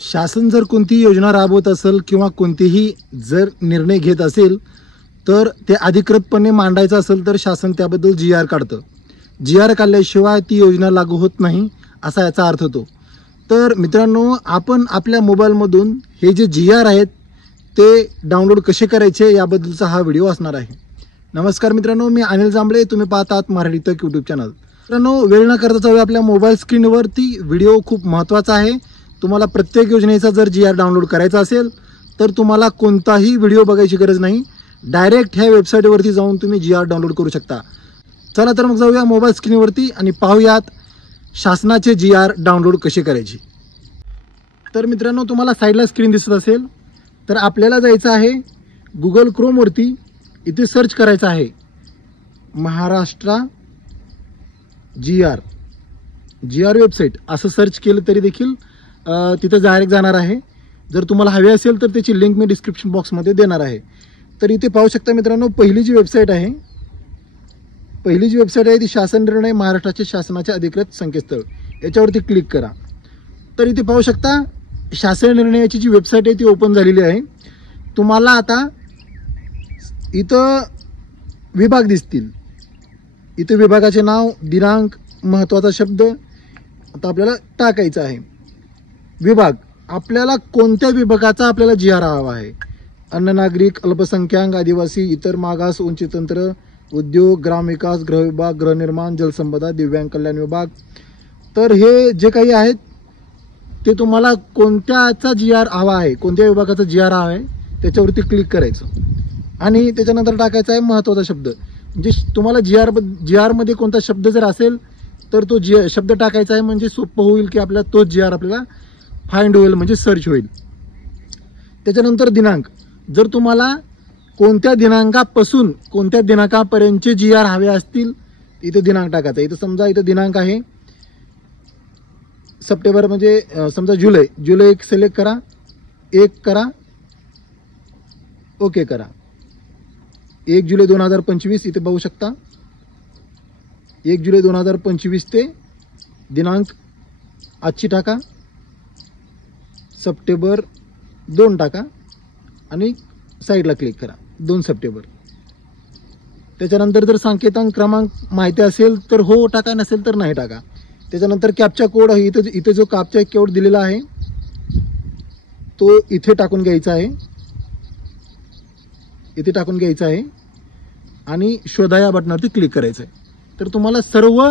शासन जर कोणतीही योजना राबवत असेल किंवा कोणतेही जर निर्णय घेत असेल तर ते अधिकृतपणे मांडायचं असेल तर शासन त्याबद्दल GR काढतं. GR काढल्याशिवाय ती योजना लागू होत नाही असा याचा अर्थ होतो. तर मित्रांनो, आपण आपल्या मोबाईलमधून हे जे GR आहेत ते डाउनलोड कसे करायचे याबद्दलचा हा व्हिडिओ असणार आहे. नमस्कार मित्रांनो, मी अनिल जांभळे, तुम्ही पाहतात मराठी तक यूट्यूब चॅनल. मित्रांनो, वेळ न करता जाऊया आपल्या मोबाईल स्क्रीनवरती. व्हिडिओ खूप महत्त्वाचा आहे. तुम्हाला प्रत्येक योजनेचा जर GR डाउनलोड करायचा असेल तर तुम्हाला कोणताही व्हिडिओ बघायची गरज नाही. डायरेक्ट ह्या वेबसाईटवरती जाऊन तुम्ही GR डाउनलोड करू शकता. चला तर मग जाऊया मोबाईल स्क्रीनवरती आणि पाहूयात शासनाचे GR डाउनलोड कसे करायचे. तर मित्रांनो, तुम्हाला साईडला स्क्रीन दिसत असेल तर आपल्याला जायचं आहे गुगल क्रोमवरती. इथे सर्च करायचं आहे महाराष्ट्र GR वेबसाईट असं सर्च केलं तरी देखील तिथं डायरेक्ट जाणार आहे. जर तुम्हाला हवे असेल तर त्याची लिंक मी डिस्क्रिप्शन बॉक्समध्ये देणार आहे. तर इथे पाहू शकता मित्रांनो, पहिली जी वेबसाईट आहे ती शासन निर्णय महाराष्ट्राचे शासनाचे अधिकृत संकेतस्थळ, याच्यावरती क्लिक करा. तर इथे पाहू शकता शासन निर्णयाची जी वेबसाईट आहे ती ओपन झालेली आहे. तुम्हाला आता इथं विभाग दिसतील. इथे विभागाचे नाव, दिनांक, महत्त्वाचा शब्द आता आपल्याला टाकायचा आहे. विभाग, आपल्याला कोणत्या विभागाचा आपल्याला GR हवा आहे. अन्न नागरिक, अल्पसंख्याक, आदिवासी, इतर मागास, वंचित तंत्र, उद्योग, ग्रामविकास, गृहविभाग, गृहनिर्माण, जलसंपदा, दिव्यांग कल्याण विभाग. तर हे जे काही आहेत ते तुम्हाला कोणत्याचा GR हवा आहे, कोणत्या विभागाचा GR हवा आहे त्याच्यावरती क्लिक करायचं आणि त्याच्यानंतर टाकायचा आहे महत्त्वाचा शब्द. म्हणजे तुम्हाला GR मध्ये कोणता शब्द जर असेल तर तो शब्द टाकायचा आहे. म्हणजे सोपं होईल की आपल्याला तोच GR आपल्याला फाइंड होईल, म्हणजे सर्च होईल. त्याच्यानंतर दिनांक, जर तुम्हाला कोणत्या दिनांकापासून कोणत्या दिनांकापर्यंतचे GR हवे असतील इथे दिनांक टाकायचा. इथं समजा इथं दिनांक आहे सप्टेंबर, म्हणजे समजा जुलै सिलेक्ट करा, 1 करा, ओके करा. 1 जुलै 2025 इथे पाहू शकता. 1 जुलै 2025 ते दिनांक आजची टाका, सप्टेंबर 2 टाका आणि साईडला क्लिक करा 2 सप्टेंबर. त्याच्यानंतर जर संकेतांक क्रमांक माहिती असेल तर हो टाका, नसेल तर नाही टाका. त्याच्यानंतर कॅप्चा कोड आहे, इथे जो कॅप्चा कोड दिलेला आहे तो इथे टाकून घ्यायचा आहे. इथे टाकून घ्यायचा आहे आणि शोधा या बटनावरती क्लिक करायचं आहे. तर तुम्हाला सर्व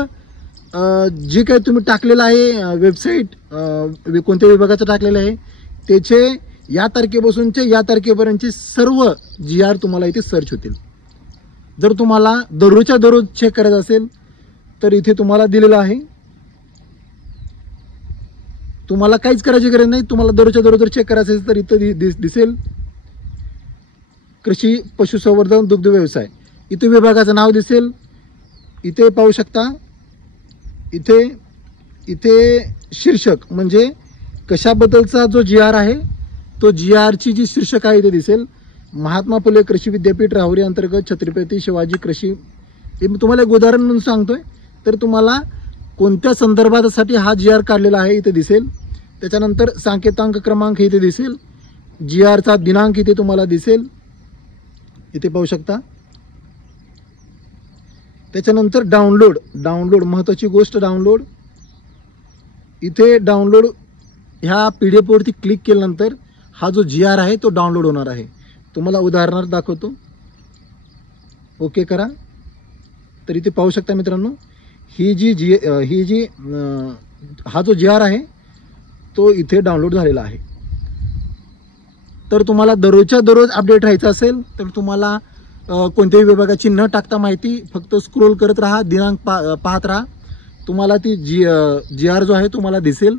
जे काही तुम्ही टाकलेलं आहे वेबसाईट, कोणत्या विभागाचं टाकलेलं आहे त्याचे या तारखेपासूनचे या तारखेपर्यंतचे सर्व GR तुम्हाला इथे सर्च होतील. जर तुम्हाला दररोजच्या दररोज चेक करायचं असेल तर इथे तुम्हाला दिलेलं आहे. तुम्हाला काहीच करायची गरज नाही. तुम्हाला दररोजच्या दररोज जर चेक करायचं असेल तर इथं दिसेल कृषी, पशुसंवर्धन, दुग्ध व्यवसाय. इथे विभागाचं नाव दिसेल. इथे पाहू शकता, इथे शीर्षक म्हणजे कशाबद्दलचा जो GR आहे तो GR ची जी शीर्षक आहे इथे दिसेल. महात्मा फुले कृषी विद्यापीठ राहुरी अंतर्गत छत्रपती शिवाजी कृषी. हे मी तुम्हाला एक उदाहरण म्हणून सांगतोय. तर तुम्हाला कोणत्या संदर्भासाठी हा GR काढलेला आहे इथे दिसेल. त्याच्यानंतर संकेतांक क्रमांक इथे दिसेल. GR चा दिनांक इथे तुम्हाला दिसेल. इथे पाहू शकता. त्याच्यानंतर डाउनलोड महत्त्वाची गोष्ट, डाउनलोड. इथे डाउनलोड ह्या PDF वरती क्लिक केल्यानंतर हा जो GR आहे तो डाउनलोड होणार आहे. तुम्हाला उदाहरणार्थ दाखवतो. ओके करा. तर इथे पाहू शकता मित्रांनो, हा जो GR आहे तो इथे डाउनलोड झालेला आहे. तर तुम्हाला दररोजच्या दररोज अपडेट राहायचं असेल तर तुम्हाला कोणत्याही विभागाची न टाकता माहिती फक्त स्क्रोल करत राहा, दिनांक पाहत राहा. तुम्हाला ती GR जो आहे तुम्हाला दिसेल.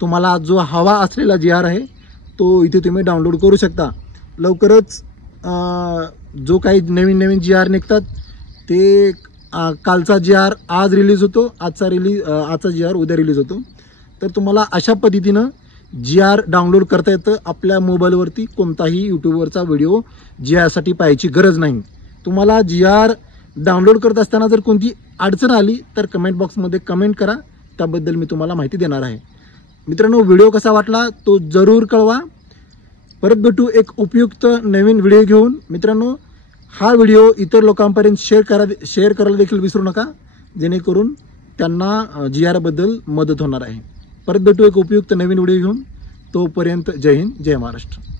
तुम्हाला जो हवा असलेला GR आहे तो इथे तुम्ही डाउनलोड करू शकता. लवकरच जो काही नवीन GR निघतात ते कालचा GR आज रिलीज होतो, आजचा GR उद्या रिलीज होतो. तर तुम्हाला अशा पद्धतीनं GR डाउनलोड करता येतं आपल्या मोबाईलवरती. कोणताही यूट्यूबवरचा व्हिडिओ GR साठी पाहायची गरज नाही. तुम्हाला GR डाउनलोड करत असताना जर कोणती अडचण आली तर कमेंट बॉक्समध्ये कमेंट करा, त्याबद्दल मी तुम्हाला माहिती देणार आहे. मित्रांनो, व्हिडिओ कसा वाटला तो जरूर कळवा. परत भेटू एक उपयुक्त नवीन व्हिडिओ घेऊन. मित्रांनो, हा व्हिडिओ इतर लोकांपर्यंत शेअर करायला देखील विसरू नका, जेणेकरून त्यांना GR बद्दल मदत होणार आहे. परत भेटू एक उपयुक्त नवीन व्हिडिओ घेऊन. तोपर्यंत जय हिंद, जय महाराष्ट्र.